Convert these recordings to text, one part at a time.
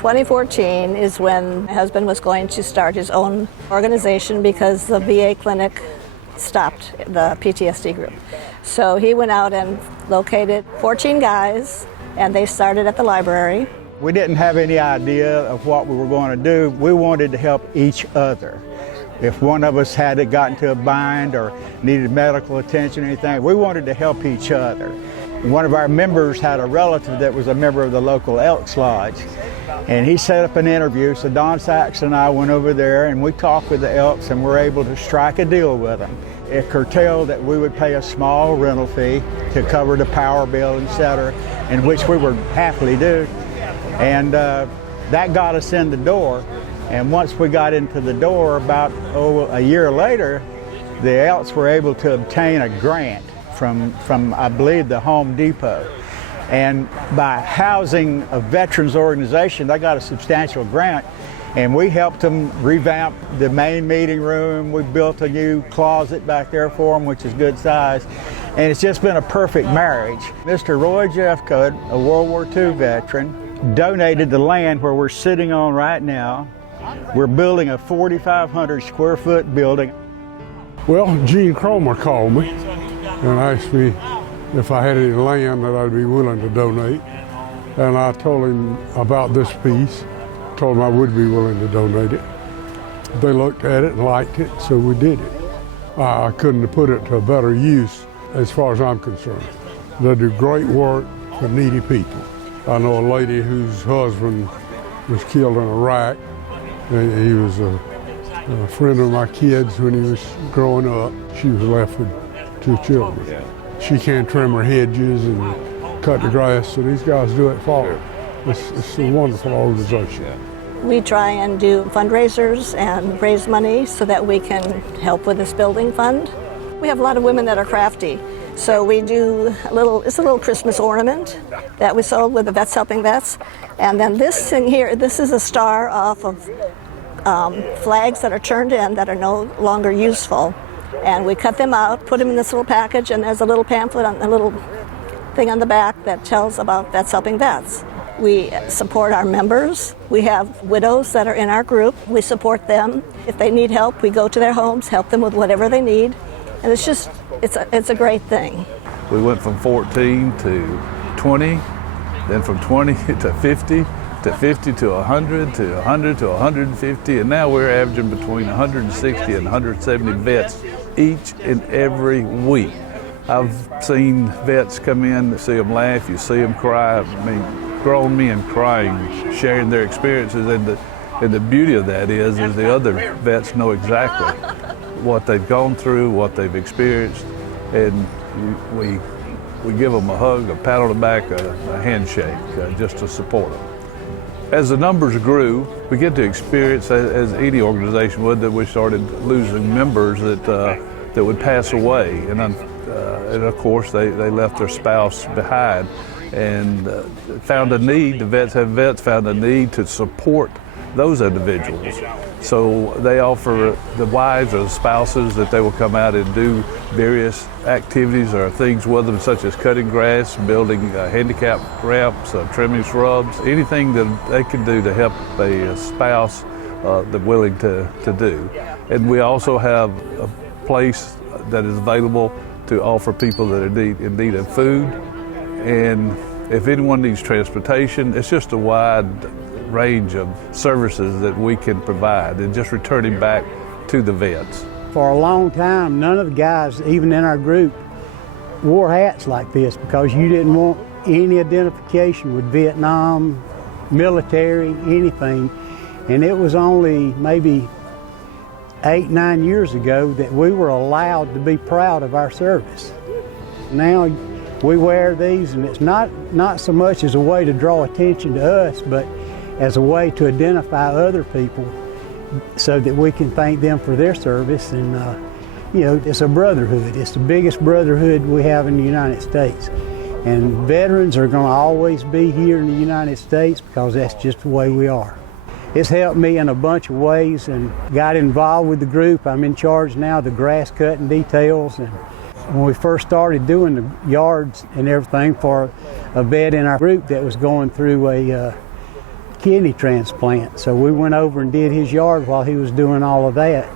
2014 is when my husband was going to start his own organization because the VA clinic stopped the PTSD group. So he went out and located 14 guys, and they started at the library. We didn't have any idea of what we were going to do. We wanted to help each other. If one of us had got into a bind or needed medical attention or anything, we wanted to help each other. One of our members had a relative that was a member of the local Elks Lodge, and he set up an interview. So Don Sachs and I went over there and we talked with the Elks and were able to strike a deal with them. It curtailed that we would pay a small rental fee to cover the power bill, etc., in which we would happily do. And that got us in the door. And once we got into the door, about a year later, the Elks were able to obtain a grant from I believe, the Home Depot. And by housing a veterans organization, they got a substantial grant. And we helped them revamp the main meeting room. We built a new closet back there for them, which is good size. And it's just been a perfect marriage. Mr. Roy Jeffcoat, a World War II veteran, donated the land where we're sitting on right now. We're building a 4,500 square foot building. Well, Gene Cromer called me and asked me if I had any land that I'd be willing to donate. And I told him about this piece, told him I would be willing to donate it. They looked at it and liked it, so we did it. I couldn't have put it to a better use as far as I'm concerned. They do great work for needy people. I know a lady whose husband was killed in Iraq. He was a friend of my kids when he was growing up. She was left with 2 children. Yeah. She can't trim her hedges and cut the grass, so these guys do it for her. It's a wonderful organization. We try and do fundraisers and raise money so that we can help with this building fund. We have a lot of women that are crafty. So we do it's a little Christmas ornament that we sold with the Vets Helping Vets. And then this thing here, this is a star off of flags that are turned in that are no longer useful. And we cut them out, put them in this little package, and there's a little pamphlet, a little thing on the back that tells about Vets Helping Vets. We support our members. We have widows that are in our group. We support them. If they need help, we go to their homes, help them with whatever they need. And it's a great thing. We went from 14 to 20, then from 20 to 50, to 50 to 100, to 100 to 150, and now we're averaging between 160 and 170 vets each and every week. I've seen vets come in, see them laugh, you see them cry. I mean, grown men crying, sharing their experiences, and the beauty of that is the other vets know exactly what they've gone through, what they've experienced, and we give them a hug, a pat on the back, a handshake, just to support them. As the numbers grew, we get to experience, as any organization would, that we started losing members that would pass away, and of course they left their spouse behind, and found a need. The vets found a need to support those individuals. So they offer the wives or the spouses that they will come out and do various activities or things with them, such as cutting grass, building handicap ramps, trimming shrubs, anything that they can do to help a spouse that's willing to do. And we also have a place that is available to offer people that are in need of food. And if anyone needs transportation, it's just a wide range of services that we can provide, and just returning back to the vets. For a long time, none of the guys, even in our group, wore hats like this because you didn't want any identification with Vietnam, military, anything. And it was only maybe 8-9 years ago that we were allowed to be proud of our service. Now we wear these, and it's not so much as a way to draw attention to us, but as a way to identify other people so that we can thank them for their service. And it's a brotherhood. It's the biggest brotherhood we have in the United States. And veterans are going to always be here in the United States because that's just the way we are. It's helped me in a bunch of ways, and got involved with the group. I'm in charge now of the grass cutting details. And when we first started doing the yards and everything for a vet in our group that was going through a kidney transplant. So we went over and did his yard while he was doing all of that.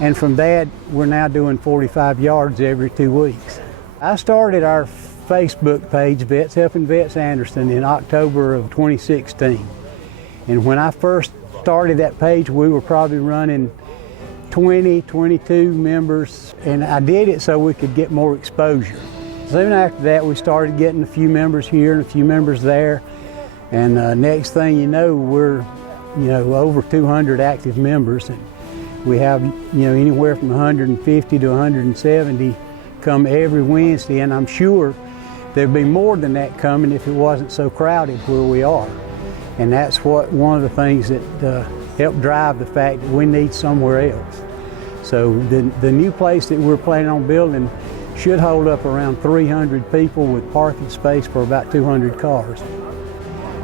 And from that, we're now doing 45 yards every 2 weeks. I started our Facebook page, Vets Helping Vets Anderson, in October of 2016. And when I first started that page, we were probably running 20, 22 members, and I did it so we could get more exposure. Soon after that, we started getting a few members here and a few members there, and next thing you know, we're over 200 active members, and we have anywhere from 150 to 170 come every Wednesday, and I'm sure there'd be more than that coming if it wasn't so crowded where we are. And that's one of the things that helped drive the fact that we need somewhere else. So the new place that we're planning on building should hold up around 300 people with parking space for about 200 cars.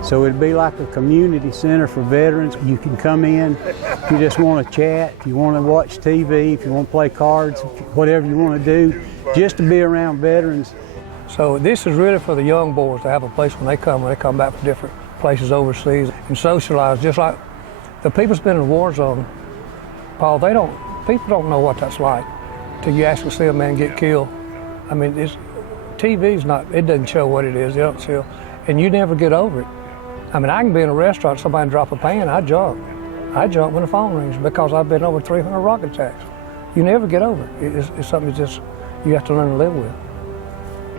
So it'd be like a community center for veterans. You can come in if you just want to chat, if you want to watch TV, if you want to play cards, whatever you want to do, just to be around veterans. So this is really for the young boys to have a place when they come back from different places overseas and socialize. Just like the people that's been in the war zone, Paul, people don't know what that's like till you actually see a man get killed. I mean, TV's it doesn't show what it is, it don't show, and you never get over it. I mean, I can be in a restaurant, somebody drop a pan, I jump. I jump when the phone rings because I've been over 300 rocket attacks. You never get over it. It's something you have to learn to live with.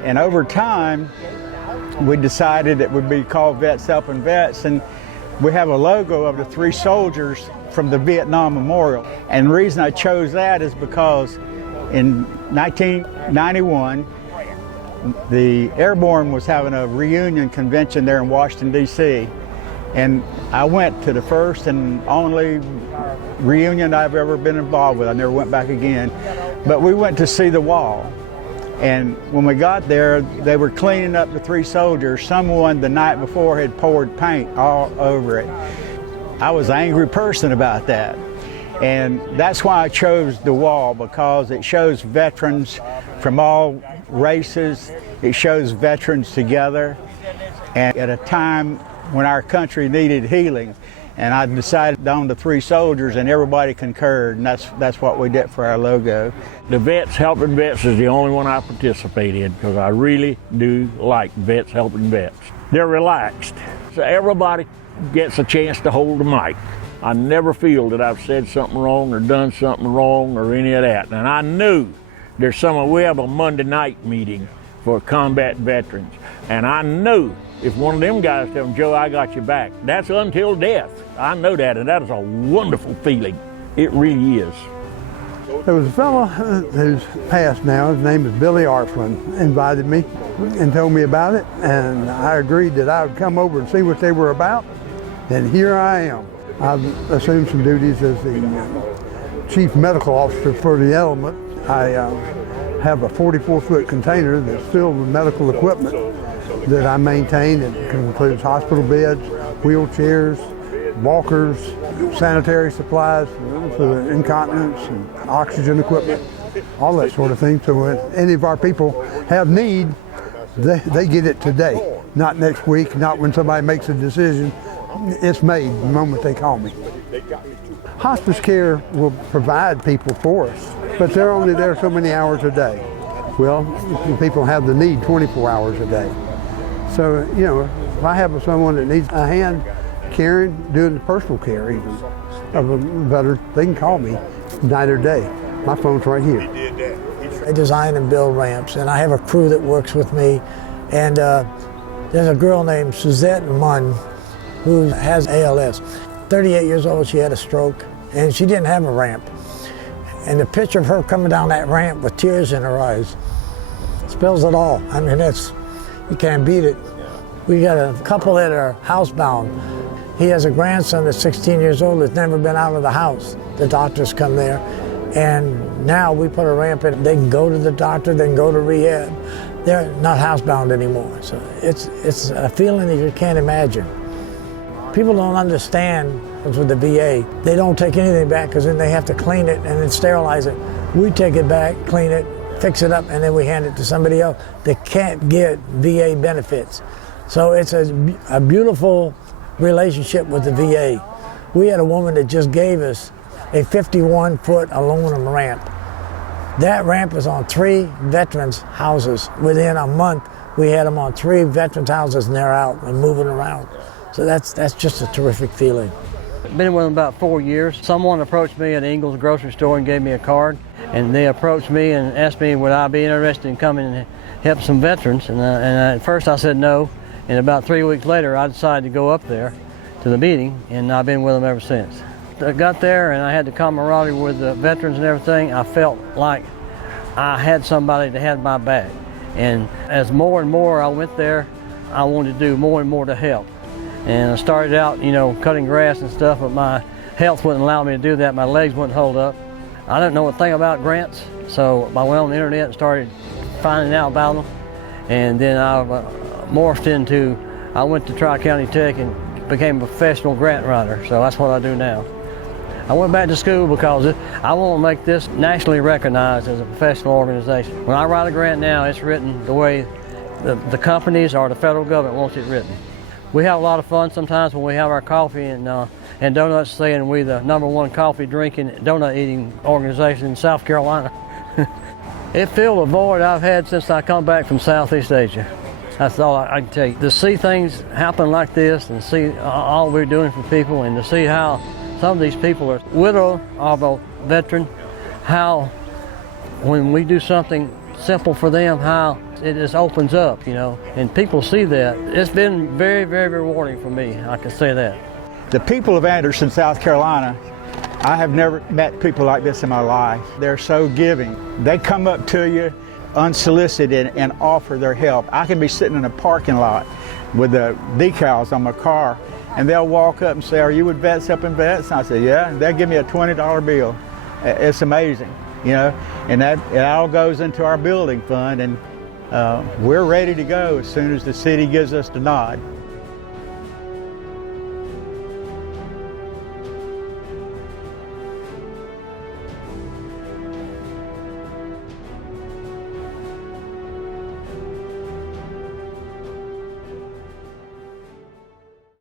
And over time, we decided it would be called Vets Helping Vets, and we have a logo of the 3 soldiers from the Vietnam Memorial. And the reason I chose that is because in 1991, the Airborne was having a reunion convention there in Washington, D.C. And I went to the first and only reunion I've ever been involved with. I never went back again. But we went to see the wall. And when we got there, they were cleaning up the 3 soldiers. Someone the night before had poured paint all over it. I was an angry person about that. And that's why I chose the wall, because it shows veterans from all races. It shows veterans together. And at a time when our country needed healing, and I decided on the 3 soldiers, and everybody concurred, and that's what we did for our logo. The Vets Helping Vets is the only one I participate in because I really do like Vets Helping Vets. They're relaxed, so everybody gets a chance to hold the mic. I never feel that I've said something wrong or done something wrong or any of that. And I knew we have a Monday night meeting for combat veterans, and I knew if one of them guys tell them, "Joe, I got your back," that's until death. I know that, and that is a wonderful feeling. It really is. There was a fellow who's passed now, his name is Billy Arflin, invited me and told me about it, and I agreed that I would come over and see what they were about, and here I am. I've assumed some duties as the chief medical officer for the element. I have a 44-foot container that's filled with medical equipment that I maintain. It includes hospital beds, wheelchairs, walkers, sanitary supplies for incontinence, and oxygen equipment, all that sort of thing. So when any of our people have need, they get it today, not next week, not when somebody makes a decision. It's made the moment they call me. Hospice care will provide people for us, but they're only there so many hours a day. Well, people have the need 24 hours a day. So, if I have someone that needs a hand caring, doing the personal care even of a veteran, they can call me night or day. My phone's right here. I design and build ramps, and I have a crew that works with me. And there's a girl named Suzette Munn who has ALS. 38 years old, she had a stroke, and she didn't have a ramp. And the picture of her coming down that ramp with tears in her eyes spells it all. I mean, you can't beat it. We got a couple that are housebound. He has a grandson that's 16 years old that's never been out of the house. The doctors come there, and now we put a ramp in. They can go to the doctor, they can go to rehab. They're not housebound anymore. So it's a feeling that you can't imagine. People don't understand with the VA. They don't take anything back because then they have to clean it and then sterilize it. We take it back, clean it, fix it up, and then we hand it to somebody else that can't get VA benefits. So it's a beautiful relationship with the VA. We had a woman that just gave us a 51-foot aluminum ramp. That ramp is on 3 veterans' houses. Within a month, we had them on 3 veterans' houses, and they're out and moving around. So that's just a terrific feeling. Been with them about 4 years. Someone approached me at Ingles grocery store and gave me a card, and they approached me and asked me would I be interested in coming and help some veterans, and at first I said no, and about 3 weeks later I decided to go up there to the meeting, and I've been with them ever since. I got there and I had the camaraderie with the veterans and everything. I felt like I had somebody that had my back, and as more and more I went there, I wanted to do more and more to help. And I started out, cutting grass and stuff, but my health wouldn't allow me to do that. My legs wouldn't hold up. I didn't know a thing about grants, so I went on the internet and started finding out about them. And then I morphed into, I went to Tri-County Tech and became a professional grant writer, so that's what I do now. I went back to school because I want to make this nationally recognized as a professional organization. When I write a grant now, it's written the way the companies or the federal government wants it written. We have a lot of fun sometimes when we have our coffee and donuts, saying we're the #1 coffee drinking, donut eating organization in South Carolina. It filled a void I've had since I come back from Southeast Asia. That's all I can tell you. To see things happen like this and see all we're doing for people, and to see how some of these people are widow of a veteran, how when we do something simple for them, how it just opens up, and people see that. It's been very, very rewarding for me, I can say that. The people of Anderson, South Carolina, I have never met people like this in my life. They're so giving. They come up to you unsolicited and offer their help. I can be sitting in a parking lot with the decals on my car, and they'll walk up and say, "Are you with Vets Helping Vets?" And I say, "Yeah." And they'll give me a $20 bill. It's amazing, and it all goes into our building fund, and we're ready to go as soon as the city gives us the nod.